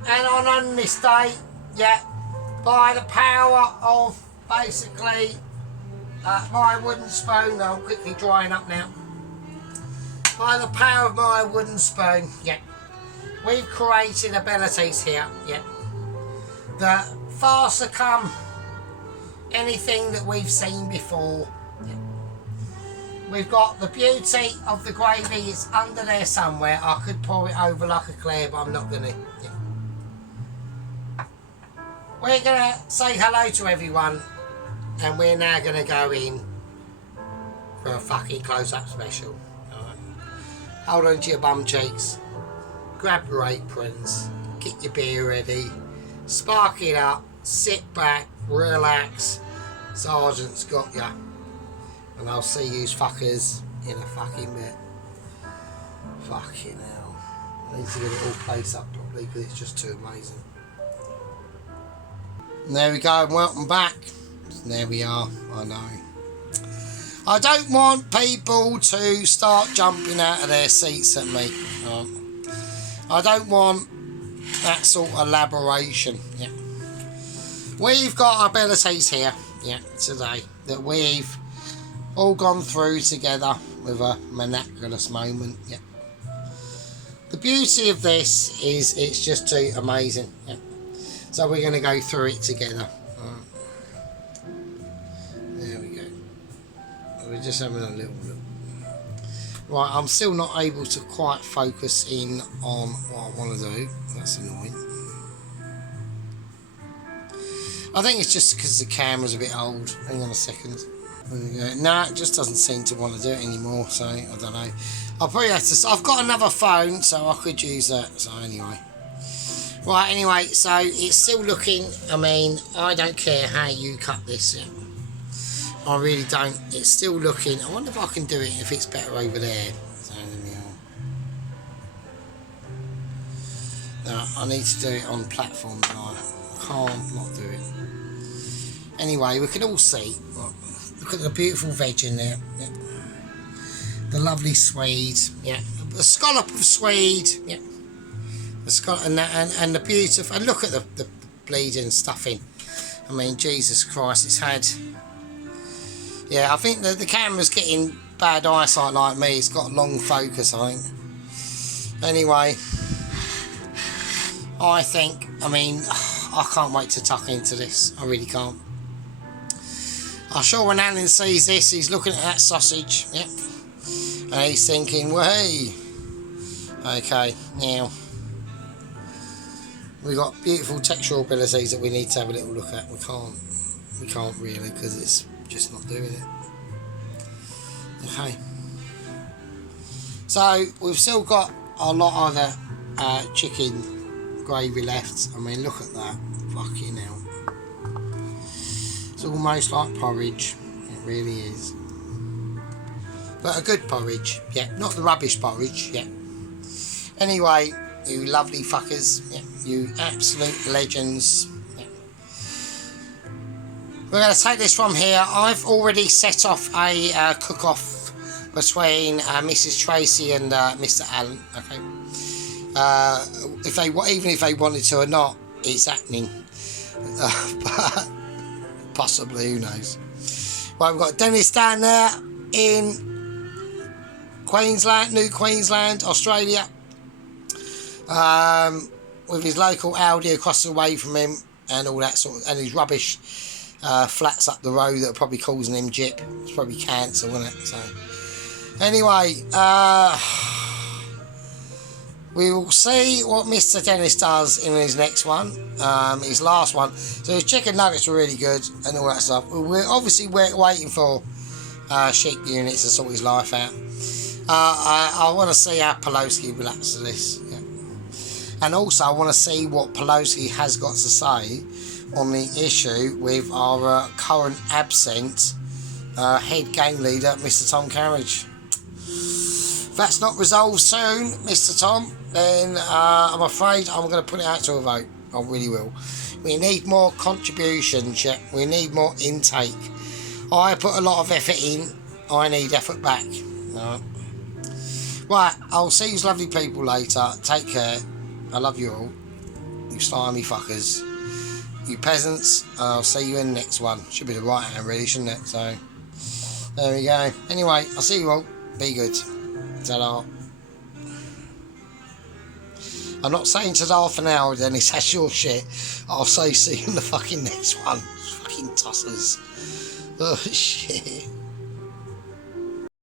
and on this day, yeah, by the power of basically my wooden spoon, I'm quickly drying up now. By the power of my wooden spoon, yeah, we've created abilities here, yeah, that far surcome anything that we've seen before. Yeah. We've got the beauty of the gravy, it's under there somewhere. I could pour it over like a Claire, but I'm not going to. Yeah. We're going to say hello to everyone, and we're now going to go in for a fucking close-up special. Alright. Hold on to your bum cheeks, grab your aprons, get your beer ready, spark it up, sit back, relax, Sergeant's got ya, and I'll see you fuckers in a fucking bit. Fucking hell, I need to get it all placed up properly because it's just too amazing. And there we go, and welcome back. And there we are, I know. I don't want people to start jumping out of their seats at me. I don't want that sort of elaboration, yeah. We've got abilities here, yeah, today that we've all gone through together with a miraculous moment, yeah. The beauty of this is it's just too amazing, yeah. So we're going to go through it together. There we go. We're just having a little look. Right, I'm still not able to quite focus in on what I want to do. That's annoying. I think it's just because the camera's a bit old. Hang on a second. No, it just doesn't seem to want to do it anymore, so I don't know. I'll probably have to. I've got another phone, so I could use that. So anyway, right. Anyway, so it's still looking. I mean, I don't care how you cut this. Yeah. I really don't. It's still looking. I wonder if I can do it if it's better over there. So no, I need to do it on platform. I can't not do it. Anyway, we can all see. Look at the beautiful veg in there. Yeah. The lovely swede. Yeah. The scallop of swede. Yeah. The scallop and the beautiful. And look at the bleeding stuffing. I mean, Jesus Christ, it's had. Yeah, I think the camera's getting bad eyesight like me. It's got long focus, I think. Anyway, I mean, I can't wait to tuck into this. I really can't. I'm sure when Alan sees this, he's looking at that sausage, yep, and he's thinking, well, hey, okay, now, we've got beautiful textural abilities that we need to have a little look at. We can't really, because it's just not doing it. Okay. So, we've still got a lot of the chicken gravy left. I mean, look at that. Fucking hell. It's almost like porridge. It really is. But a good porridge. Yeah, not the rubbish porridge. Yeah. Anyway, you lovely fuckers. Yeah, you absolute legends. Yeah. We're going to take this from here. I've already set off a cook-off between Mrs. Tracy and Mr. Allen. Okay. Even if they wanted to or not, it's happening. But possibly, who knows. Well, we've got Dennis down there in Queensland, New Queensland, Australia, with his local Aldi across the way from him and all that sort of, and his rubbish flats up the road that are probably causing him jip. It's probably cancer, isn't it? So anyway, we will see what Mr. Dennis does in his next one, his last one. So his chicken nuggets were really good and all that stuff. We're obviously waiting for sheep units to sort his life out. I want to see how Pelosi reacts to this. Yeah. And also I want to see what Pelosi has got to say on the issue with our current absent head gang leader, Mr. Tom Carriage. If that's not resolved soon, Mr. Tom, then I'm afraid I'm going to put it out to a vote. I really will. We need more contributions, yeah. We need more intake. I put a lot of effort in. I need effort back. Right, I'll see you lovely people later. Take care. I love you all. You slimy fuckers. You peasants. I'll see you in the next one. Should be the right hand really, shouldn't it? So, there we go. Anyway, I'll see you all. Be good. Ta-da. I'm not saying ta-da for now, Dennis, that's your shit. I'll say see you in the fucking next one. Fucking tossers. Oh, shit.